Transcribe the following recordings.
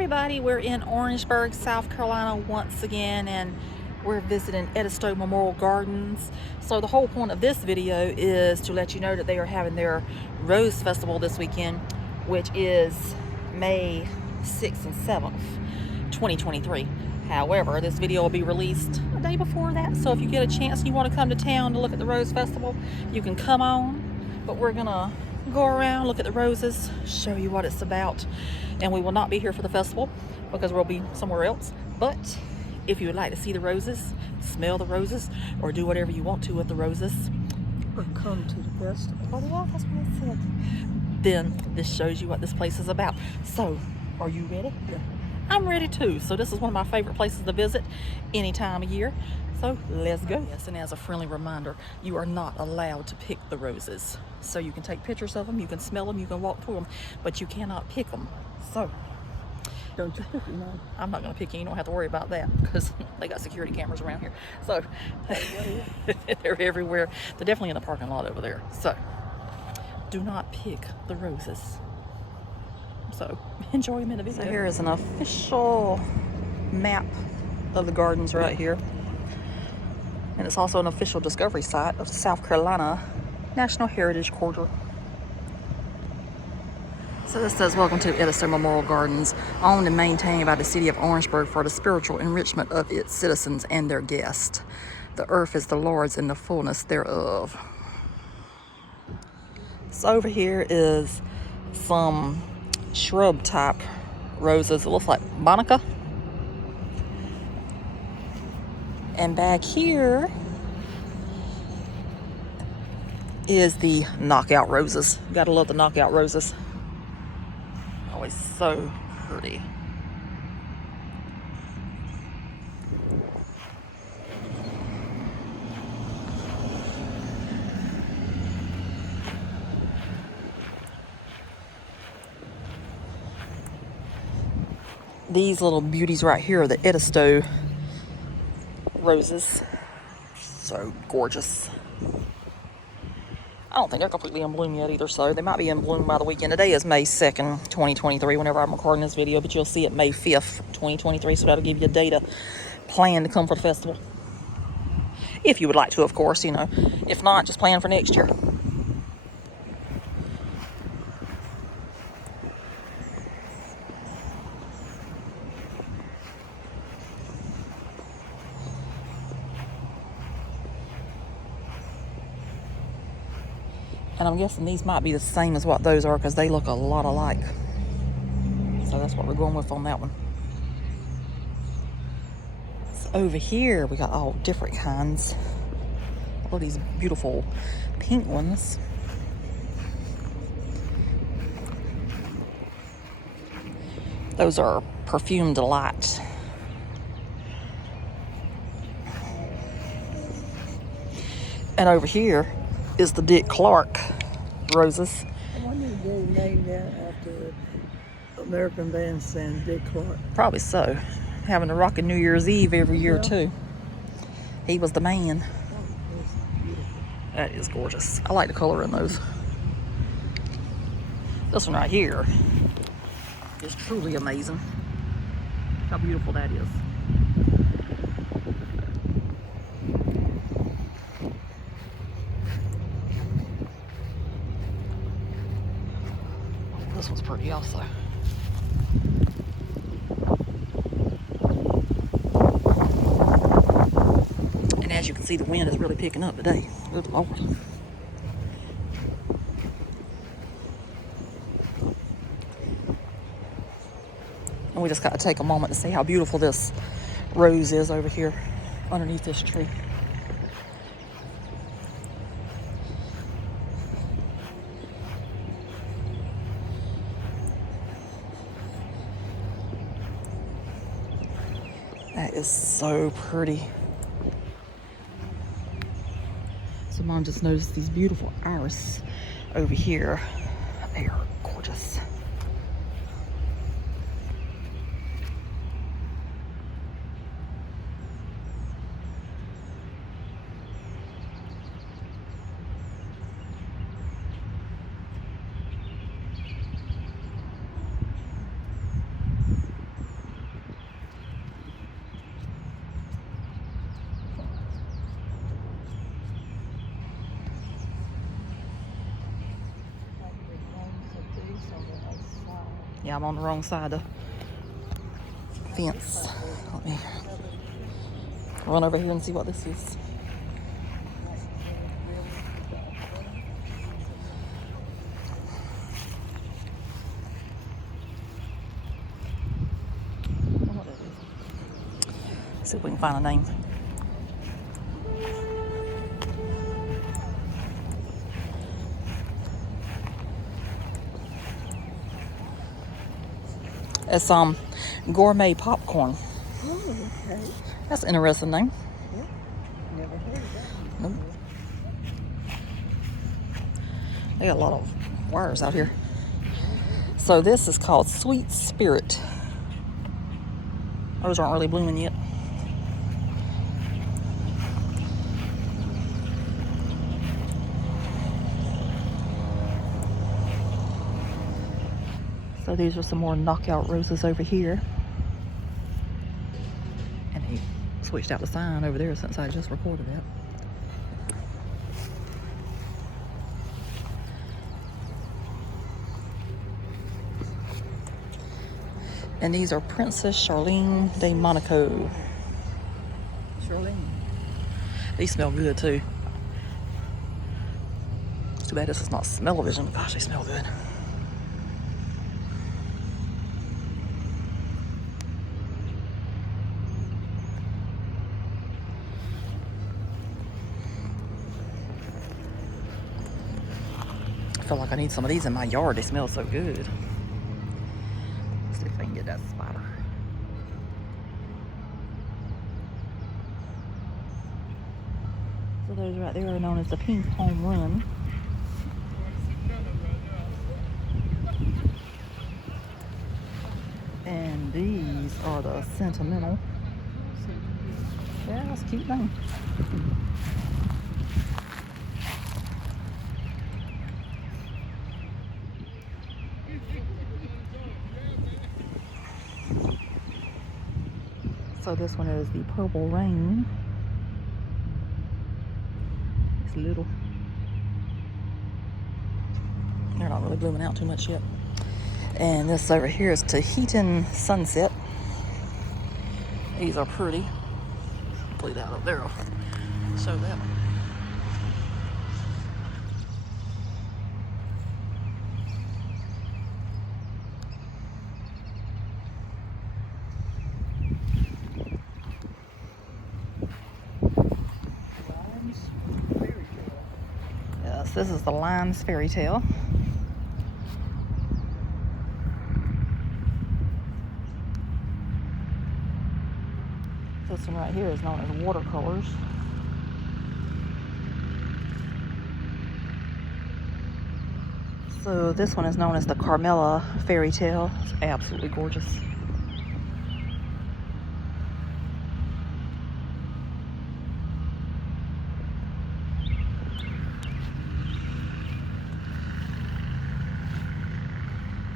everybody, we're in Orangeburg, South Carolina once again, and we're visiting Edisto Memorial Gardens. So the whole point of this video is to let you know that they are having their Rose Festival this weekend, which is May 6th and 7th, 2023. However, this video will be released a day before that, so if you get a chance and you want to come to town to look at the Rose Festival, you can come on. But we're gonna go around, look at the roses, show you what it's about, and we will not be here for the festival because we'll be somewhere else. But if you would like to see the roses, smell the roses, or do whatever you want to with the roses, or come to the festival. Oh, well, that's what I said. Then this shows you what this place is about. So, are you ready? Yeah. I'm ready too. So this is one of my favorite places to visit any time of year. So let's go. Yes, and as a friendly reminder, you are not allowed to pick the roses. So you can take pictures of them, you can smell them, you can walk through them, but you cannot pick them. So don't you pick them? I'm not going to pick you. You don't have to worry about that because they got security cameras around here. So they're everywhere. They're definitely in the parking lot over there. So do not pick the roses. So enjoy them in the video. So here is an official map of the gardens right here. And it's also an official discovery site of South Carolina National Heritage Corridor. So this says, welcome to Edisto Memorial Gardens, owned and maintained by the city of Orangeburg for the spiritual enrichment of its citizens and their guests. The earth is the Lord's and the fullness thereof. So over here is some shrub type roses. It looks like Bonica. And back here is the knockout roses. You gotta love the knockout roses. Always so pretty. These little beauties right here are the Edisto roses. So gorgeous. I don't think they're completely in bloom yet either, so they might be in bloom by the weekend. Today is May 2nd, 2023, whenever I'm recording this video, but you'll see it May 5th, 2023, so that'll give you a day to plan to come for the festival. If you would like to, of course, you know. If not, just plan for next year. And I'm guessing these might be the same as what those are because they look a lot alike. So that's what we're going with on that one. So over here, we got all different kinds. All these beautiful pink ones. Those are Perfume Delight. And over here is the Dick Clark roses. I wonder if they named that after American bandstand Dick Clark. Probably so. Having a rockin' New Year's Eve every year too. He was the man. Oh, that's beautiful. That is gorgeous. I like the color in those. This one right here is truly amazing. How beautiful that is. This one's pretty also. And as you can see, the wind is really picking up today. Good Lord. And we just got to take a moment to see how beautiful this rose is over here underneath this tree. That is so pretty. So Mom just noticed these beautiful iris over here. They are gorgeous. Yeah, I'm on the wrong side of the fence. Let me run over here and see what this is. See if we can find a name. It's gourmet popcorn. Oh, okay. That's an interesting name. Yep. Never heard of that. Nope. They got a lot of wires out here. So this is called Sweet Spirit. Those aren't really blooming yet. So these are some more knockout roses over here. And he switched out the sign over there since I just recorded it. And these are Princess Charlene de Monaco. Charlene. These smell good too. It's too bad this is not smell-o-vision. Gosh, they smell good. I feel like I need some of these in my yard. They smell so good. Let's see if I can get that spider. So those right there are known as the Pink Home Run. And these are the Sentimental. Yeah, that's a cute name. So this one is the Purple Rain. It's little. They're not really blooming out too much yet. And this over here is Tahitian Sunset. These are pretty. Leave that up there. I'll show that. Yes, this is the Limes Fairy Tale. This one right here is known as Watercolors. So this one is known as the Carmela Fairy Tale. It's absolutely gorgeous.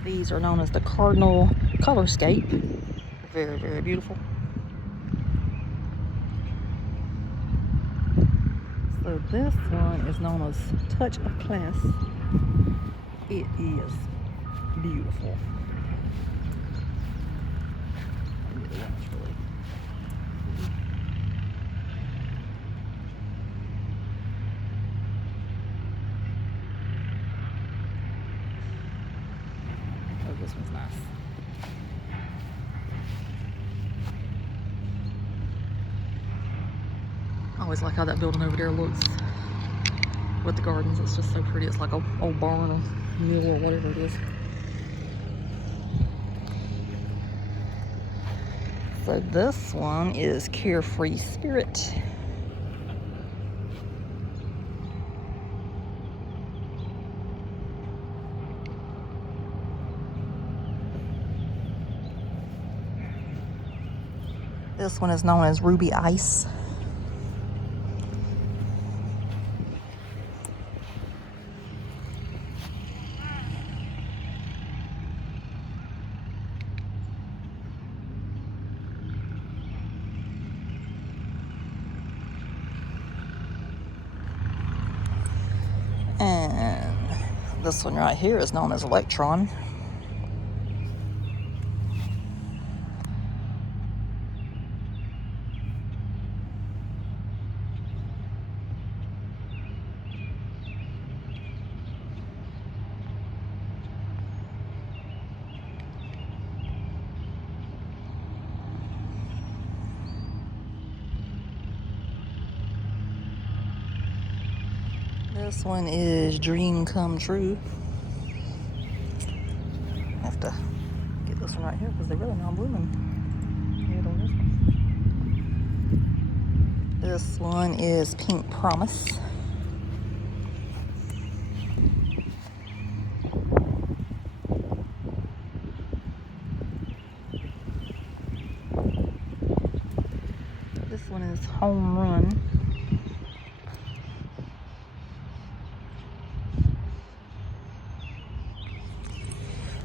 These are known as the Cardinal Colorscape. Very, very beautiful. So this one is known as Touch of Class. It is beautiful. Oh, this one's nice. I always like how that building over there looks with the gardens. It's just so pretty. It's like a old barn or mill or whatever it is. So this one is Carefree Spirit. This one is known as Ruby Ice. And this one right here is known as Electron. This one is Dream Come True. I have to get this one right here because they're really not blooming. Hit on this one. This one is Pink Promise. This one is Home Run.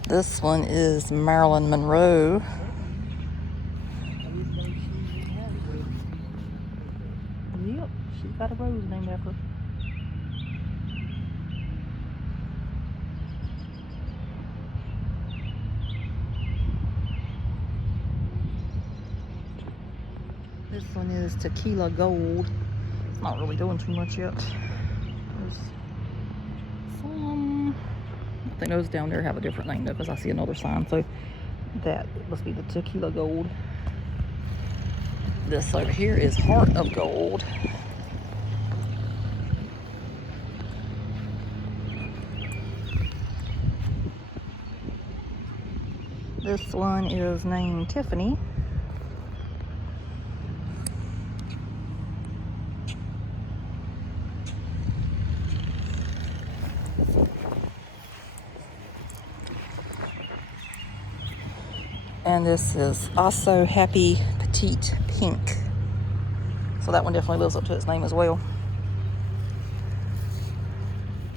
This one is Marilyn Monroe. Yep, she's got a rose named after her. This one is Tequila Gold. It's not really doing too much yet. There's some, I think those down there have a different name though, because I see another sign. So that must be the Tequila Gold. This over here is Heart of Gold. This one is named Tiffany. And this is also Happy Petite Pink. So that one definitely lives up to its name as well.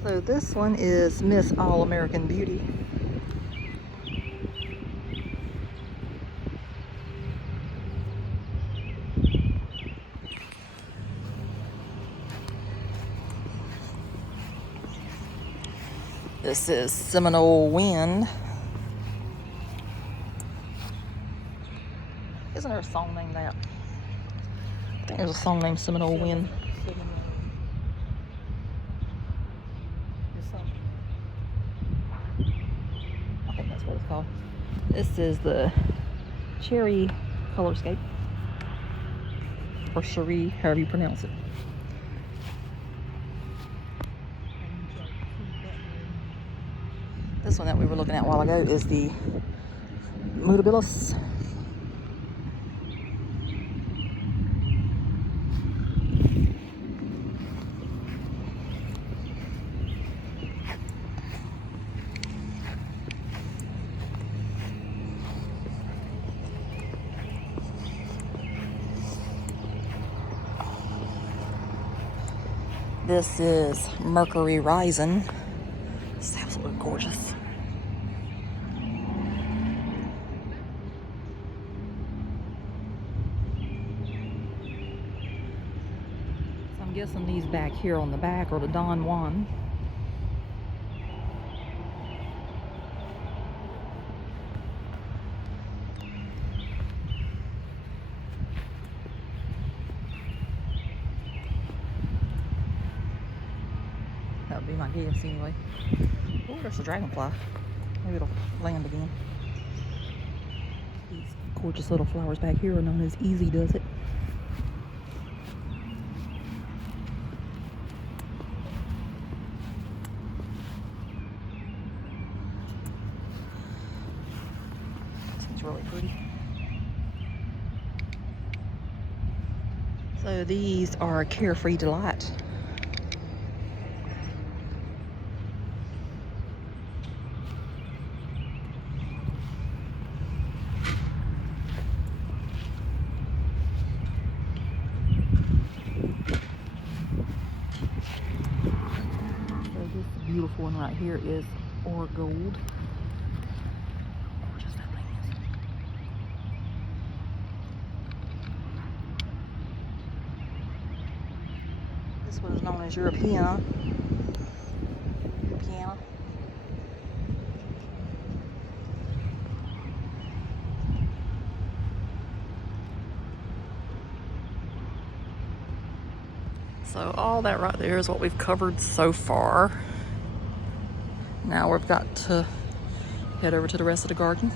So this one is Miss All-American Beauty. This is Seminole Wind. Isn't there a song named that? I think there's a song named Seminole Wind. I think that's what it's called. This is the Cherry Colorscape. Or Cherie, however you pronounce it. This one that we were looking at a while ago is the Mutabilis. This is Mercury Rising. It's absolutely gorgeous. So I'm guessing these back here on the back are the Don Juan. That would be my guess anyway. Oh, there's a dragonfly. Maybe it'll land again. These gorgeous little flowers back here are known as Easy Does It. It's really pretty. So these are Carefree Delight. Beautiful one right here is Or Gold. Gorgeous that thing is. This one is known as Europeana. Europeana. So all that right there is what we've covered so far. Now we've got to head over to the rest of the garden.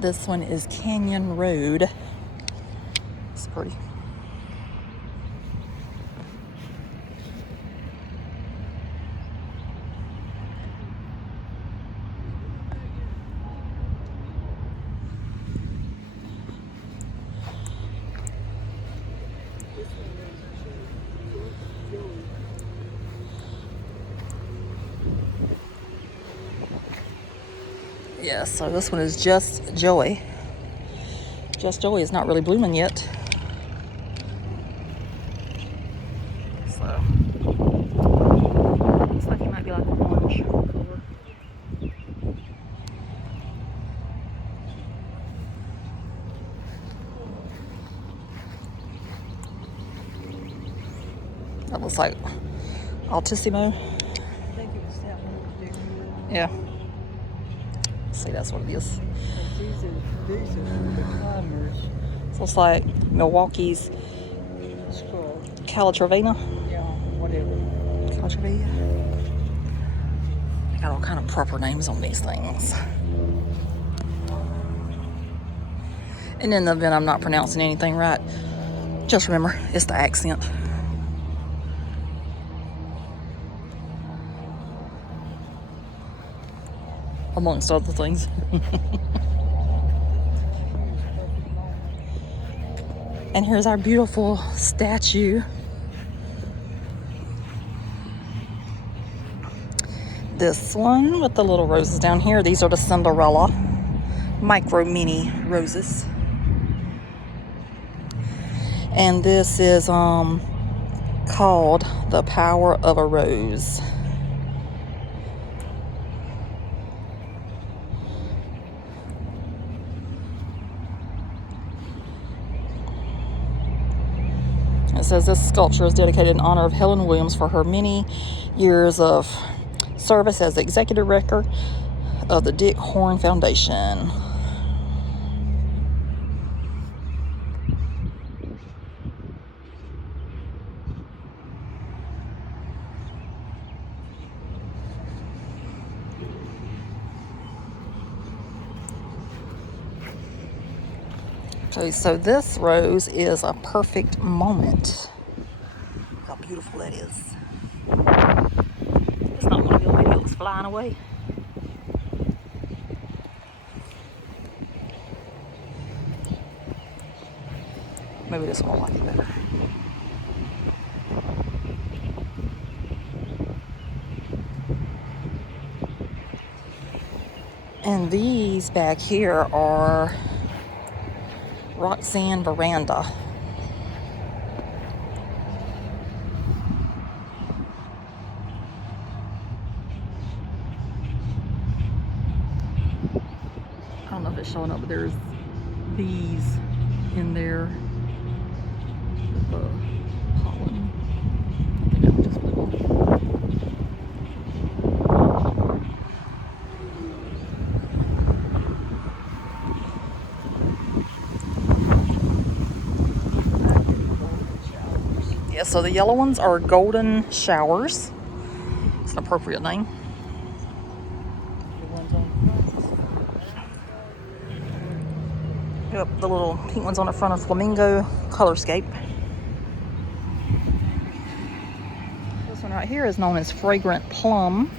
This one is Canyon Road. It's pretty. Yeah, so this one is Just Joy. Just Joy is not really blooming yet. So, looks like it might be like an orange color. That looks like Altissimo. I think it was that one that was Yeah. See, that's what it is. These are the climbers. So it's like Milwaukee's It's called, Calatrava. yeah, whatever. Calatrava. They got all kind of proper names on these things. And in the event I'm not pronouncing anything right, just remember, it's the accent. Amongst other things. And here's our beautiful statue. This one with the little roses down here, these are the Cinderella micro mini roses. And this is called The Power of a Rose. It says this sculpture is dedicated in honor of Helen Williams for her many years of service as the executive director of the Dick Horn Foundation. Okay, so this rose is a perfect moment. Look how beautiful that is. It's not one of your videos flying away. Maybe this one will like it better. And these back here are Roxanne Veranda. I don't know if it's showing up, but there's bees in there with the pollen. I think I just blew off. Yeah, so the yellow ones are golden showers. It's an appropriate name. The ones on Yep, the little pink ones on the front of Flamingo Colorscape. This one right here is known as Fragrant Plum.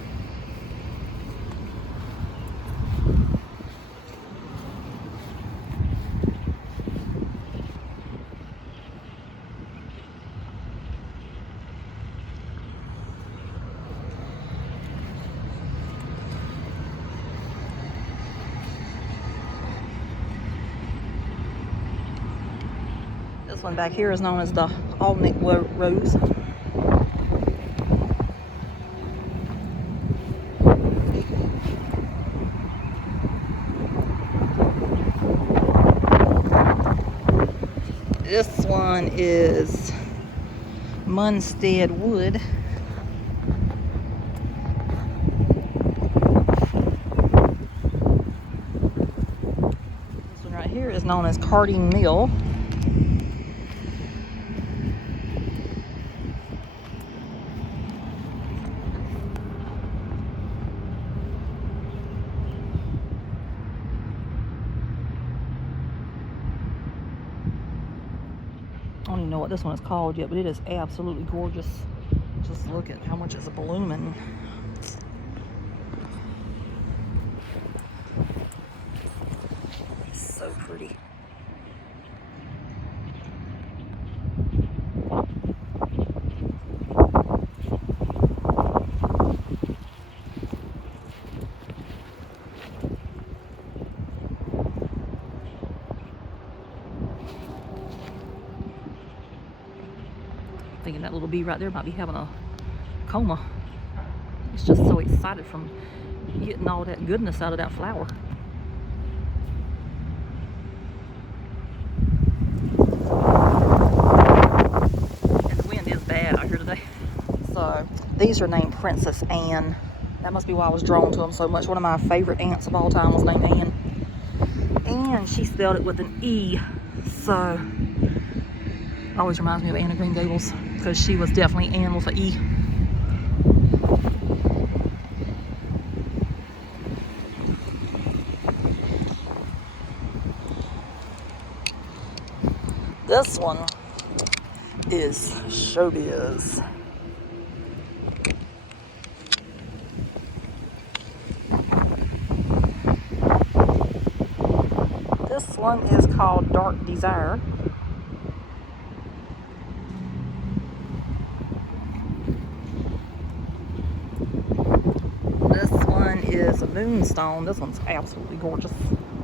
This one back here is known as the Alnick Rose. This one is Munstead Wood. This one right here is known as Carding Mill. even know what this one is called yet, but it is absolutely gorgeous. Just look at how much it's blooming. It's so pretty. Thinking that little bee right there might be having a coma. It's just so excited from getting all that goodness out of that flower. And the wind is bad out here today. So these are named Princess Anne. That must be why I was drawn to them so much. One of my favorite aunts of all time was named Anne. And she spelled it with an E. So always reminds me of Anne of Green Gables, because she was definitely Anne with an E. This one is Showbiz. This one is called Dark Desire. This one is Moonstone. This one's absolutely gorgeous.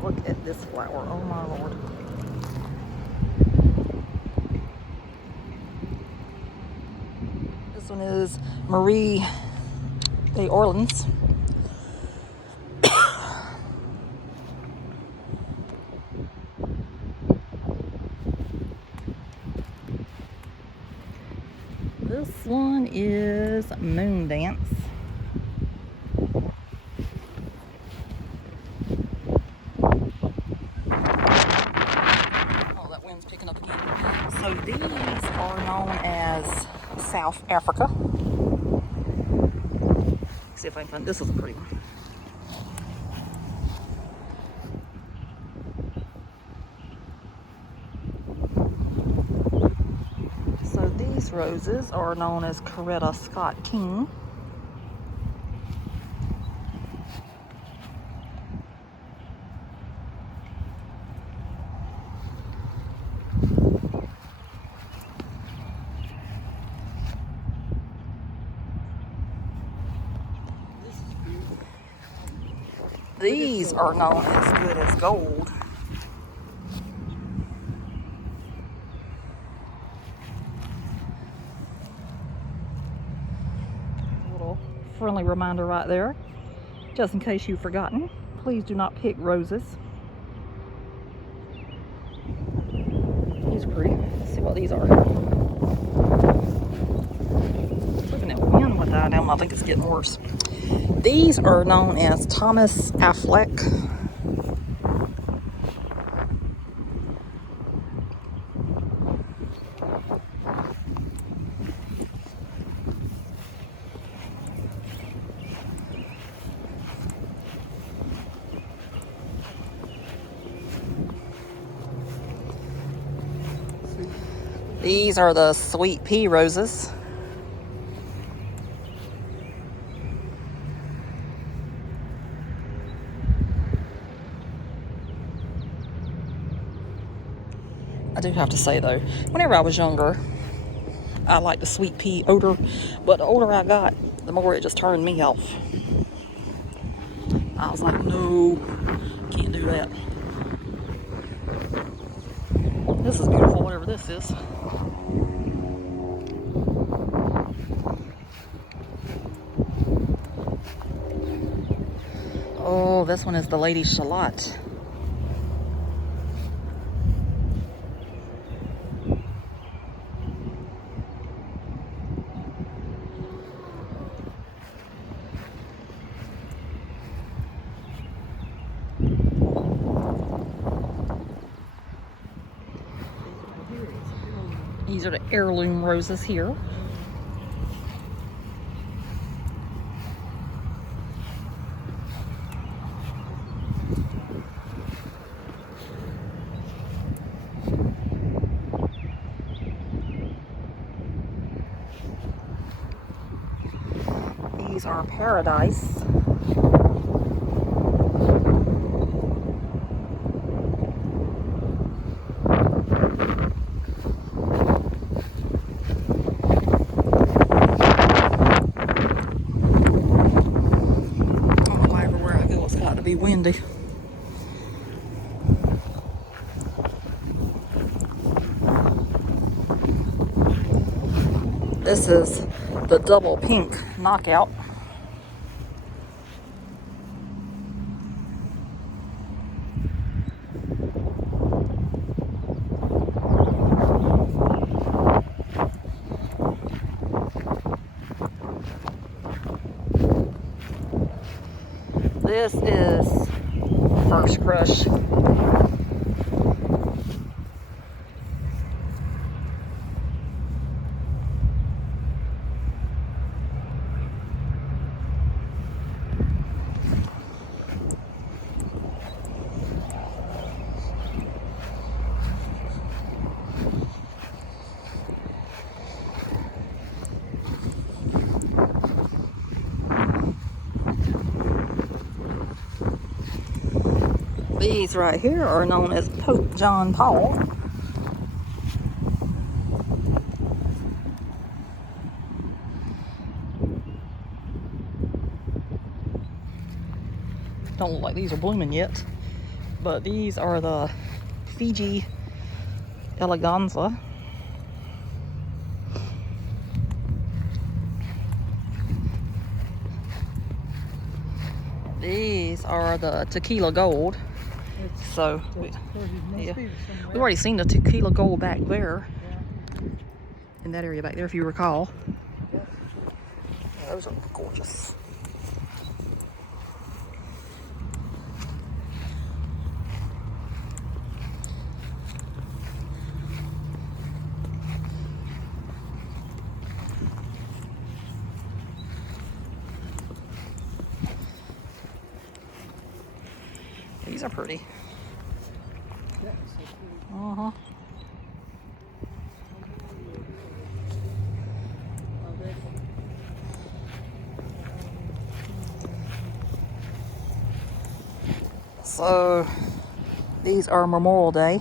Look at this flower. Oh my lord. This one is Marie d'Orleans. This one is Moon Dance. Oh, that wind's picking up again. So these are known as South Africa. Let's see if I can find, this is a pretty one. So these roses are known as Coretta Scott King. These are known as Good as Gold. A little friendly reminder right there, just in case you've forgotten. Please do not pick roses. These are pretty. Let's see what these are. Looking at wind with that down, I think it's getting worse. These are known as Thomas Affleck. These are the sweet pea roses. I do have to say though, whenever I was younger, I liked the sweet pea odor, but the older I got, the more it just turned me off. I was like, no, can't do that. This is beautiful, whatever this is. Oh, this one is the Lady Shallot. These are the heirloom roses here. These are Paradise. Everywhere I go, it's got to be windy. This is the double pink knockout. This is First Crush. These right here are known as Pope John Paul. Don't look like these are blooming yet, but these are the Fiji eleganza. These are the tequila gold. So we've already seen the tequila gold back there, in that area back there, if you recall. Yeah, those are gorgeous. These are pretty. Uh-huh. So these are Memorial Day.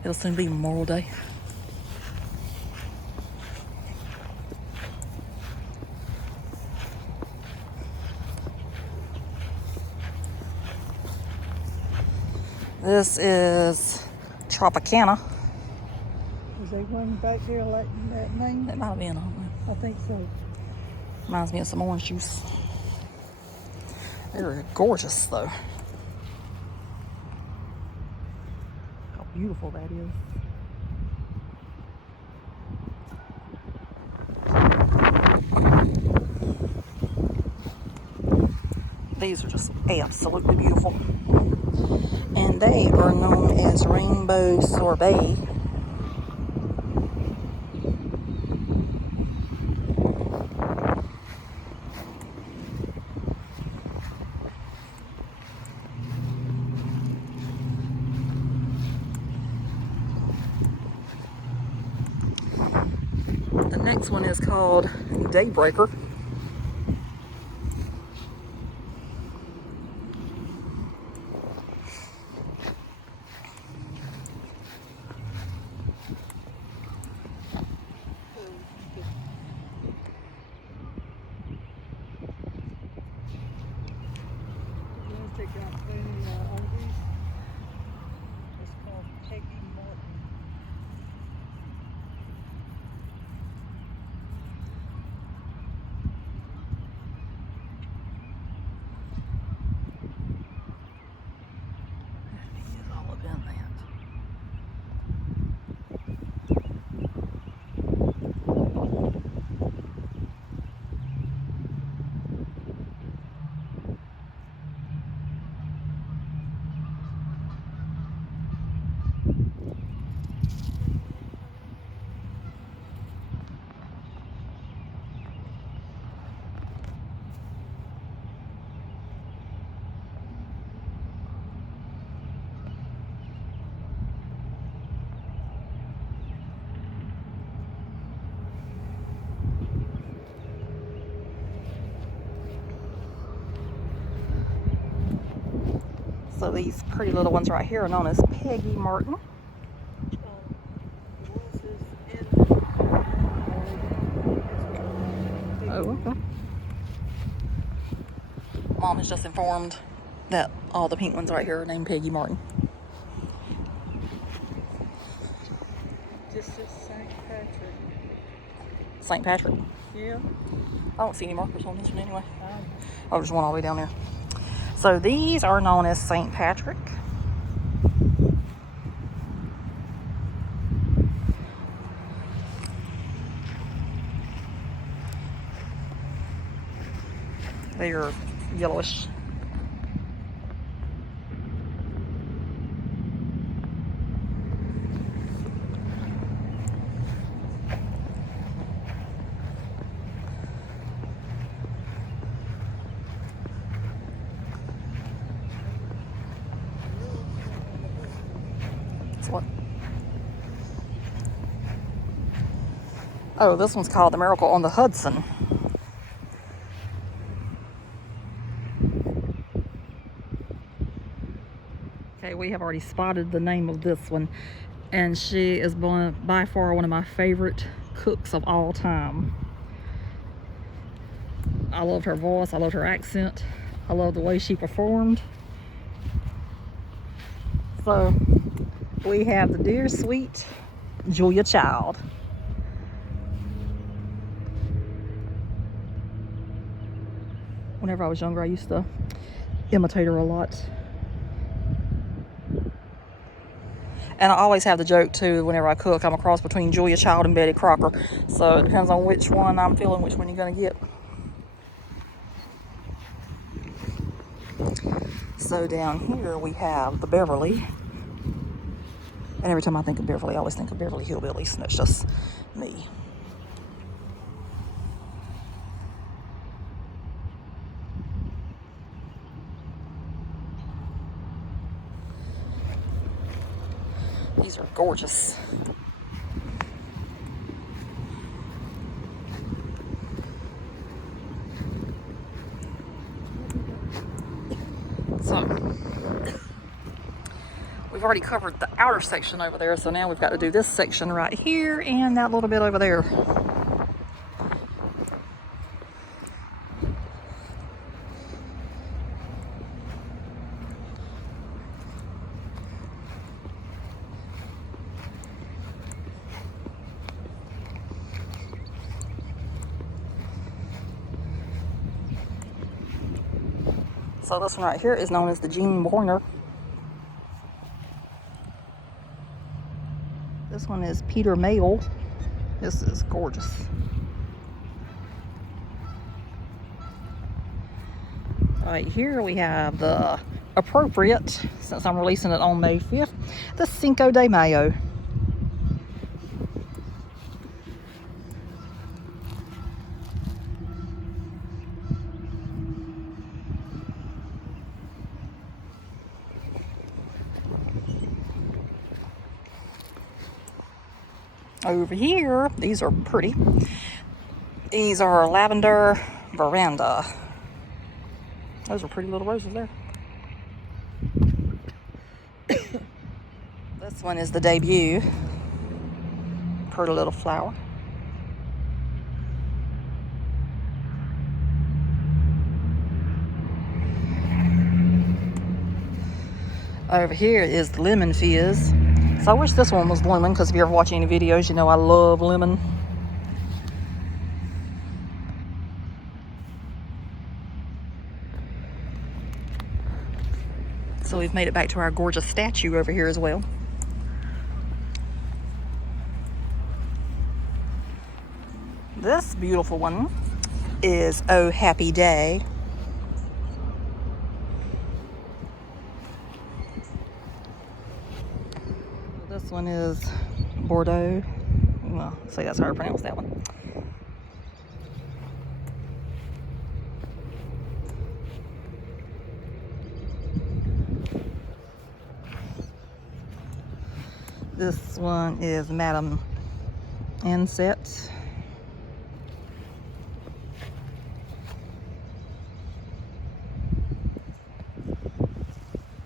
It'll soon be Memorial Day. This is Tropicana. Is there one back there like that name? That might have been, I think so. Reminds me of some orange juice. They're gorgeous though. How beautiful that is. These are just absolutely beautiful. And they are known as Rainbow Sorbet. The next one is called Daybreaker. So these pretty little ones right here are known as Peggy Martin. Oh, okay. Mom has just informed that all the pink ones right here are named Peggy Martin. Just as St. Patrick. St. Patrick. Yeah. I don't see any markers on this one anyway. Oh, there's one all the way down there. So these are known as St. Patrick. They are yellowish. What? Oh, this one's called the Miracle on the Hudson. Okay, we have already spotted the name of this one, and she is by far one of my favorite cooks of all time. I loved her voice, I loved her accent, I love the way she performed. So we have the dear sweet Julia Child. Whenever I was younger, I used to imitate her a lot. And I always have the joke too, whenever I cook, I'm a cross between Julia Child and Betty Crocker. So it depends on which one I'm feeling, which one you're gonna get. So down here we have the Beverly. And every time I think of Beverly, I always think of Beverly Hillbillies, and that's just me. These are gorgeous. So we've already covered the outer section over there, so now we've got to do this section right here and that little bit over there. So this one right here is known as the Jean Warner. This one is Peter Mayle. This is gorgeous. Right here we have the appropriate, since I'm releasing it on May 5th, the Cinco de Mayo. Over here, these are pretty. These are lavender veranda. Those are pretty little roses there. This one is the debut. Pretty little flower. Over here is the lemon fizz. So I wish this one was lemon, because if you're ever watching any videos, you know I love lemon. So we've made it back to our gorgeous statue over here as well. This beautiful one is Oh Happy Day. This one is Bordeaux. Well, say that's how I pronounce that one. This one is Madame Inset.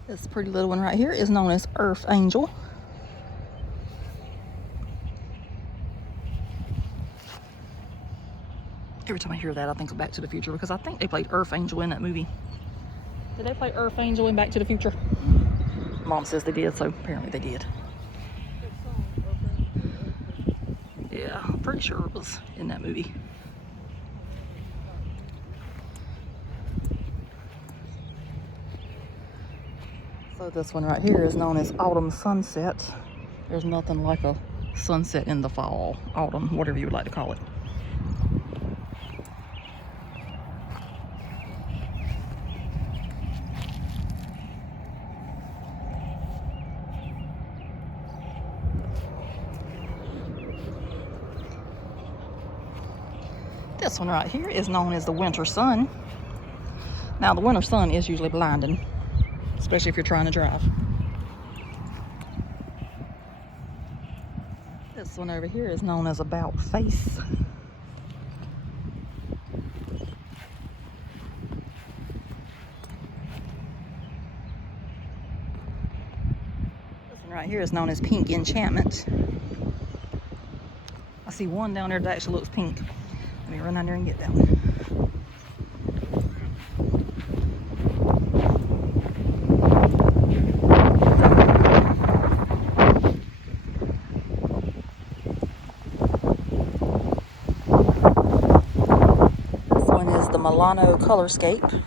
This pretty little one right here is known as Earth Angel. Every time I hear that, I think of Back to the Future, because I think they played Earth Angel in that movie. Did they play Earth Angel in Back to the Future? Mom says they did, so apparently they did. Yeah, I'm pretty sure it was in that movie. So this one right here is known as Autumn Sunset. There's nothing like a sunset in the fall, autumn, whatever you would like to call it. This one right here is known as the winter sun. Now the winter sun is usually blinding, especially if you're trying to drive. This one over here is known as about face. This one right here is known as pink enchantment. I see one down there that actually looks pink. Let me run down there and get that one. This one is the Milano Colorscape.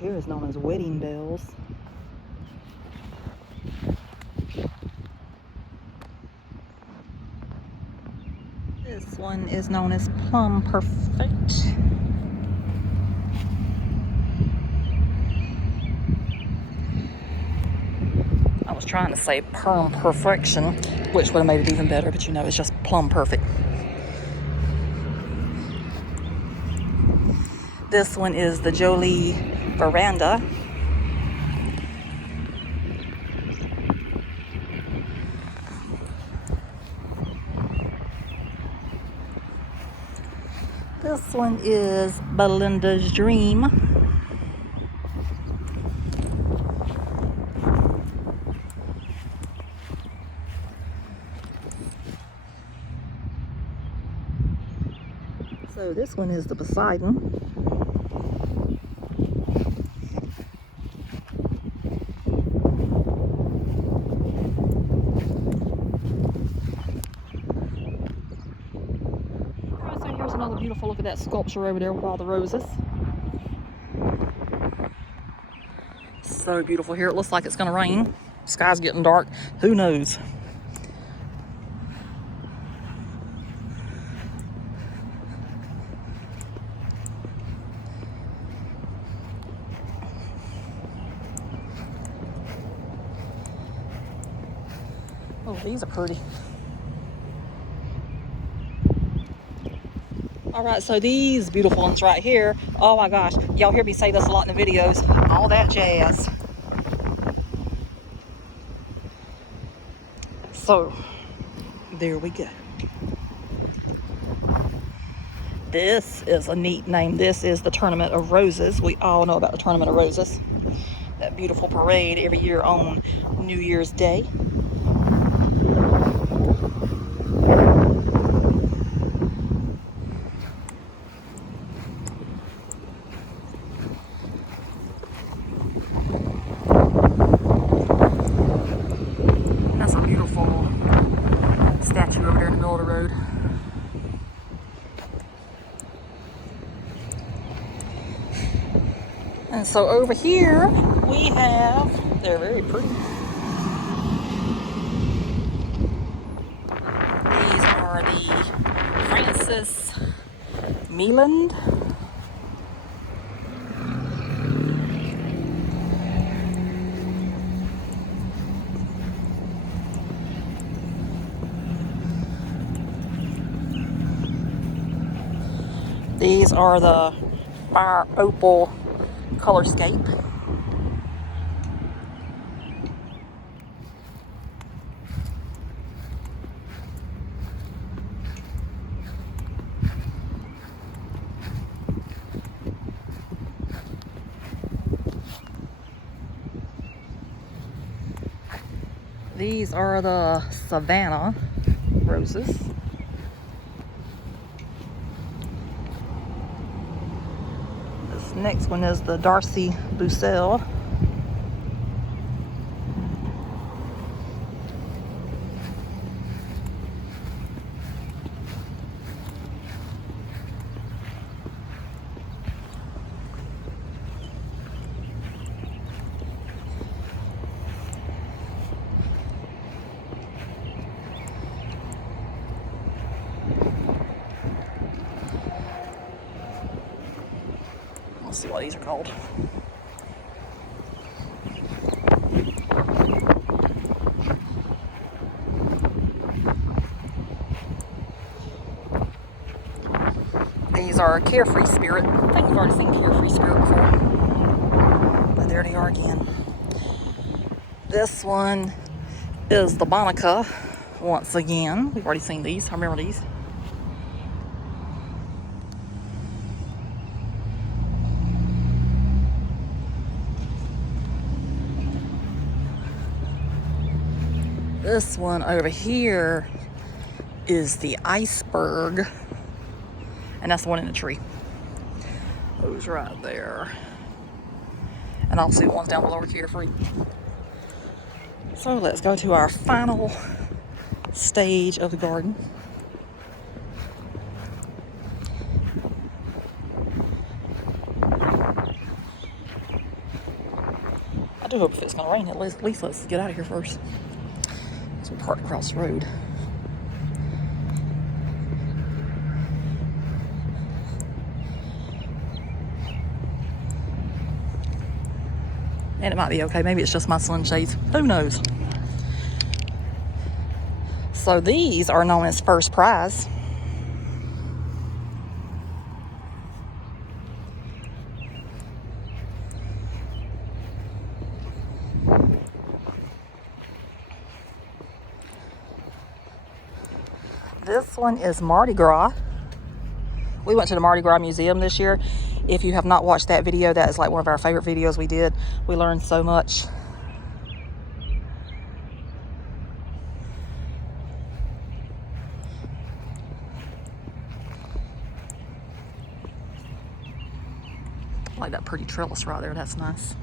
Here is known as Wedding Bells. This one is known as Plum Perfect. I was trying to say Perm Perfection, which would have made it even better, but you know, it's just Plum Perfect. This one is the Jolie Veranda. This one is Belinda's Dream. So this one is the Poseidon. Another beautiful look at that sculpture over there with all the roses. So beautiful here. It looks like it's going to rain. Sky's getting dark. Who knows? Oh, these are pretty. All right, so these beautiful ones right here, oh my gosh, y'all hear me say this a lot in the videos, all that jazz. So, there we go. This is a neat name. This is the Tournament of Roses. We all know about the Tournament of Roses. That beautiful parade every year on New Year's Day. Statue over there in the middle of the road. And so over here we have, they're very pretty. These are the Francis Meland. These are the Fire Opal Colorscape. These are the Savannah roses. This next one is the Darcy Bucelle. Let's see what these are called. These are Carefree Spirit. I think we've already seen Carefree Spirit before. But there they are again. This one is the Bonica once again. We've already seen these. I remember these. This one over here is the Iceberg, and that's the one in the tree. Those right there. And I'll see the ones down below are Carefree. So let's go to our final stage of the garden. I do hope if it's going to rain, at least let's get out of here first. So we parked across the road. And it might be okay. Maybe it's just my sunshades. Who knows? So these are known as first prize. This one is Mardi Gras. We went to the Mardi Gras Museum this year. If you have not watched that video, that is like one of our favorite videos we did. We learned so much. I like that pretty trellis right there. That's nice.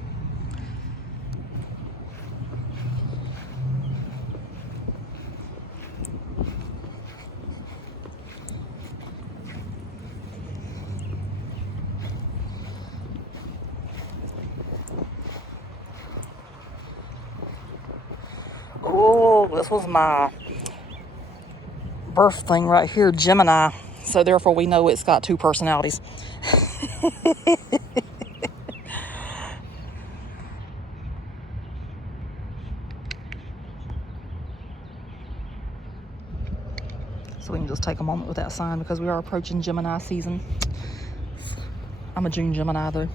Oh, this was my birth thing right here, Gemini. So therefore we know it's got two personalities. So we can just take a moment with that sign because we are approaching Gemini season. I'm a June Gemini though.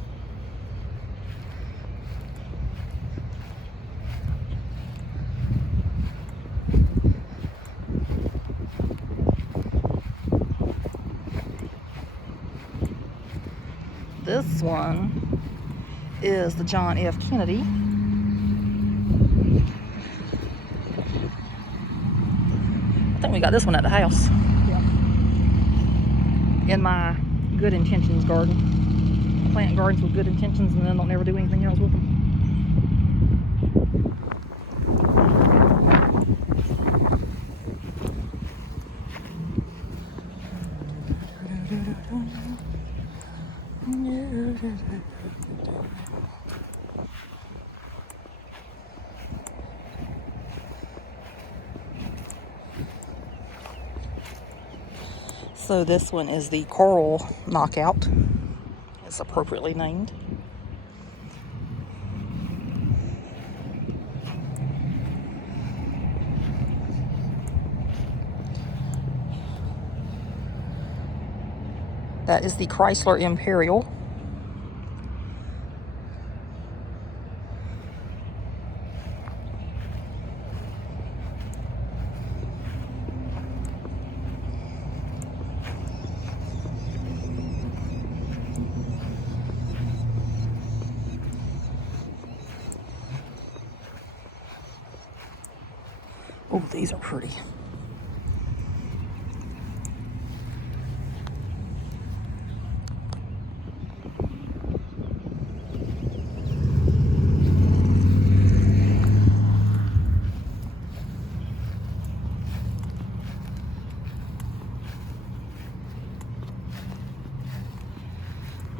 This one is the John F. Kennedy. I think we got this one at the house. Yeah. In my good intentions garden. I plant gardens with good intentions and then don't never do anything else with them. So this one is the Coral Knockout. It's appropriately named. That is the Chrysler Imperial. Oh, these are pretty.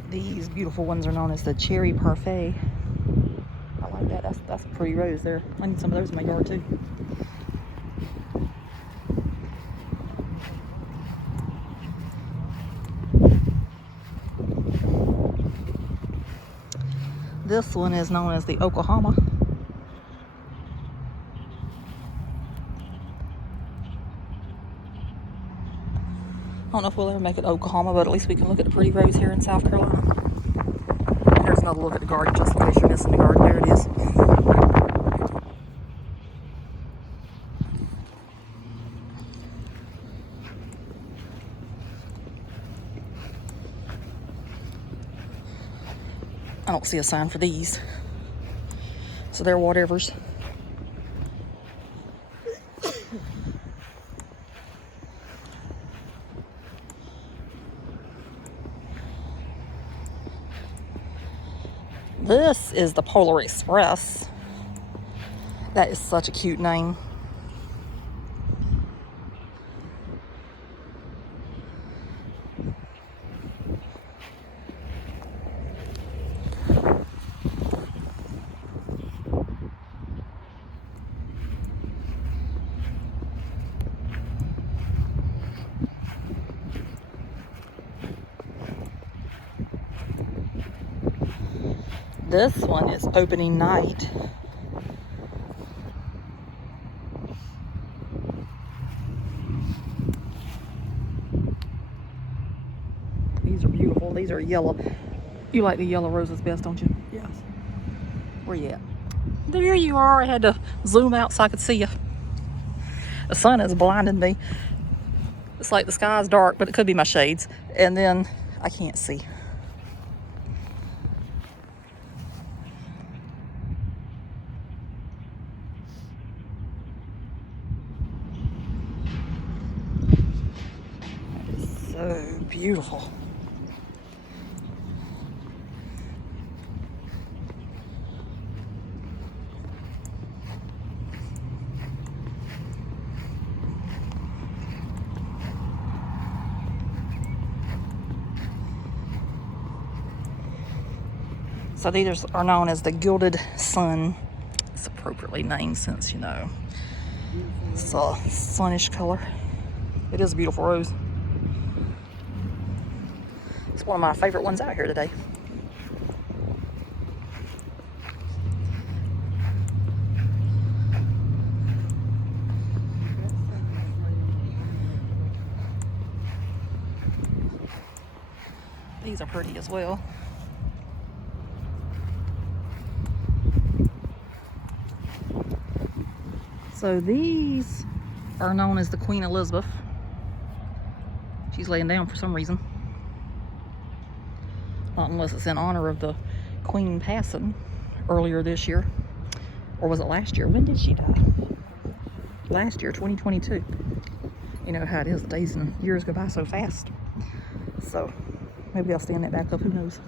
These beautiful ones are known as the cherry parfait. I like that. That's a pretty rose there. I need some of those in my yard too. This one is known as the Oklahoma. I don't know if we'll ever make it Oklahoma, but at least we can look at the pretty rose here in South Carolina. There's another look at the garden, just in case you're missing the garden. There it is. I don't see a sign for these, so they're whatevers. This is the Polar Express. That is such a cute name. This one is opening night. These are beautiful. These are yellow. You like the yellow roses best, don't you? Yes. Where you at? There you are. I had to zoom out so I could see you. The sun is blinding me. It's like the sky's dark, but it could be my shades. And then I can't see. So beautiful. So these are known as the Gilded Sun. It's appropriately named since, you know, it's a sunnish color. It is a beautiful rose. It's one of my favorite ones out here today. These are pretty as well. So these are known as the Queen Elizabeth. She's laying down for some reason. Not unless it's in honor of the Queen passing earlier this year. Or was it last year? When did she die? Last year, 2022. You know how it is, the days and years go by so fast. So maybe I'll stand that back up, who knows.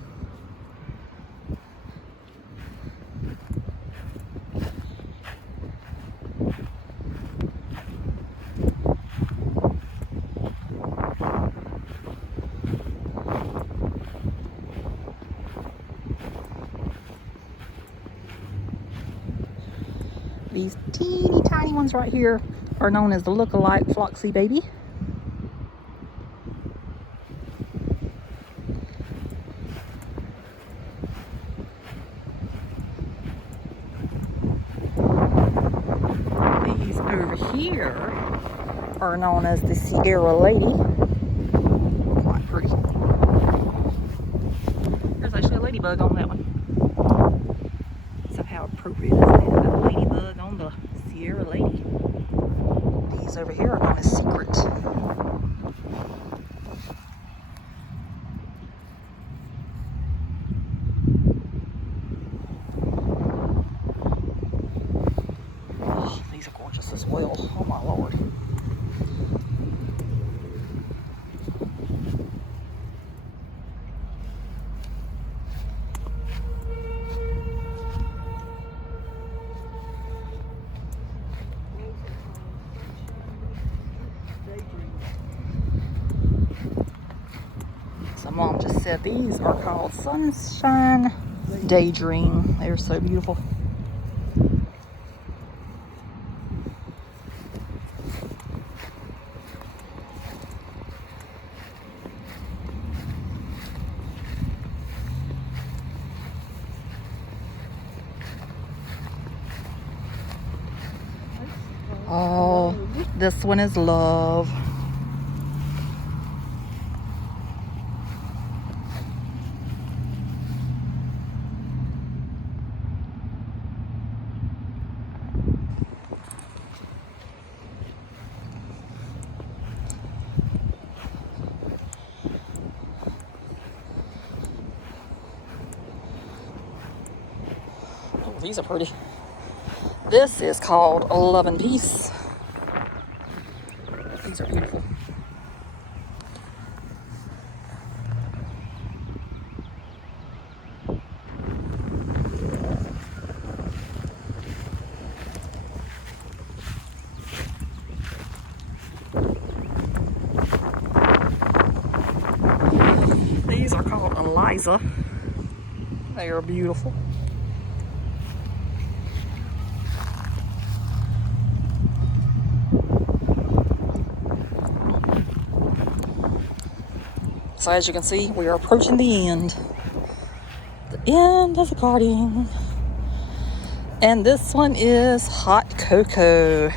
These teeny tiny ones right here are known as the look-alike Floxy Baby. These over here are known as the Sierra Lady. Quite pretty. There's actually a ladybug on that one. So how appropriate is that? A ladybug on the Sierra Lady. These over here are known as Secret. Oh, these are gorgeous as well. Oh Mom just said these are called Sunshine Daydream. They're so beautiful. Oh, this one is Love. Oh, these are pretty. This is called Love and Peace. These are beautiful. These are called Eliza. They are beautiful. So as you can see, we are approaching the end. The end of the garden. And this one is Hot Cocoa.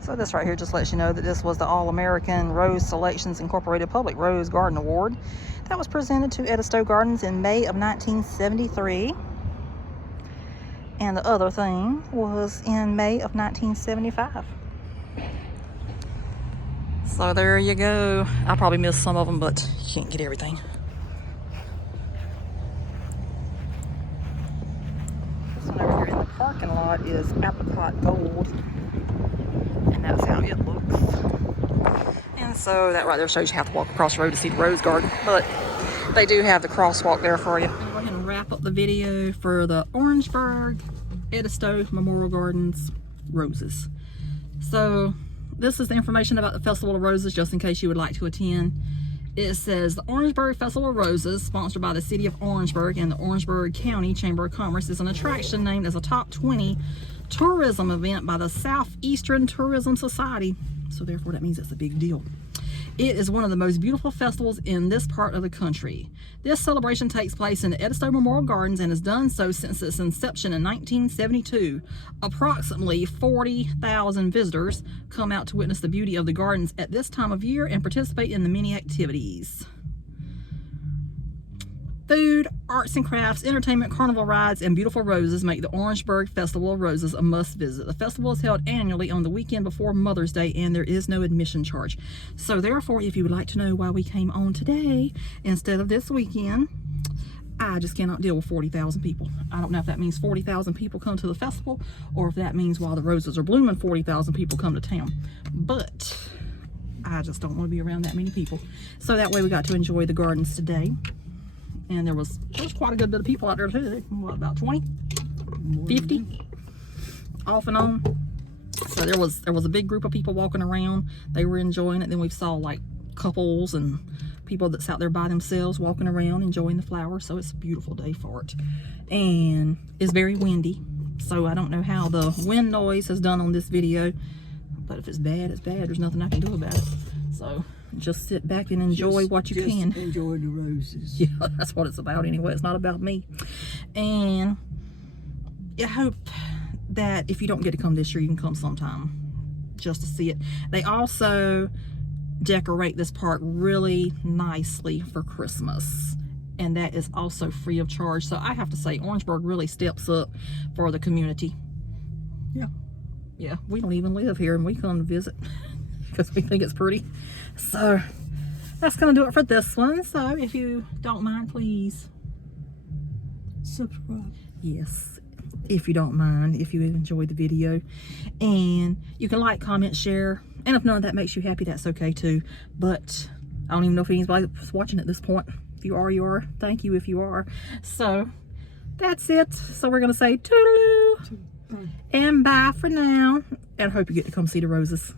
So this right here just lets you know that this was the All-American Rose Selections Incorporated Public Rose Garden Award that was presented to Edisto Gardens in May of 1973. And the other thing was in May of 1975. So there you go. I probably missed some of them, but you can't get everything. This one over here in the parking lot is Apricot Gold. And that's how it looks. And so that right there shows you how to walk across the road to see the rose garden. But they do have the crosswalk there for you. I'm going to go ahead and wrap up the video for the Orangeburg Edisto Memorial Gardens roses. So this is the information about the Festival of Roses, just in case you would like to attend. It says the Orangeburg Festival of Roses, sponsored by the City of Orangeburg and the Orangeburg County Chamber of Commerce, is an attraction named as a top 20 tourism event by the Southeastern Tourism Society. So therefore that means it's a big deal. It is one of the most beautiful festivals in this part of the country. This celebration takes place in the Edisto Memorial Gardens and has done so since its inception in 1972. Approximately 40,000 visitors come out to witness the beauty of the gardens at this time of year and participate in the many activities. Food, arts and crafts, entertainment, carnival rides, and beautiful roses make the Orangeburg Festival of Roses a must visit. The festival is held annually on the weekend before Mother's Day, and there is no admission charge. So therefore, if you would like to know why we came on today instead of this weekend, I just cannot deal with 40,000 people. I don't know if that means 40,000 people come to the festival, or if that means while the roses are blooming, 40,000 people come to town. But I just don't want to be around that many people. So that way we got to enjoy the gardens today. And there was quite a good bit of people out there too. What, about 20? 50? Off and on. So there was a big group of people walking around. They were enjoying it. Then we saw like couples and people that's out there by themselves walking around enjoying the flowers. So it's a beautiful day for it. And it's very windy. So I don't know how the wind noise has done on this video. But if it's bad, it's bad. There's nothing I can do about it. So just sit back and enjoy what you can. Enjoy the roses. Yeah, that's what it's about anyway. It's not about me. And I hope that if you don't get to come this year, you can come sometime just to see it. They also decorate this park really nicely for Christmas. And that is also free of charge. So I have to say, Orangeburg really steps up for the community. Yeah. Yeah, we don't even live here and we come to visit because we think it's pretty. So that's gonna do it for this one. So if you don't mind, please subscribe. Yes, if you don't mind, if you enjoyed the video. And you can like, comment, share, and if none of that makes you happy, that's okay too. But I don't even know if anybody's watching at this point. If you are, you are. Thank you if you are. So that's it. So we're going to say toodaloo and bye for now. And I hope you get to come see the roses.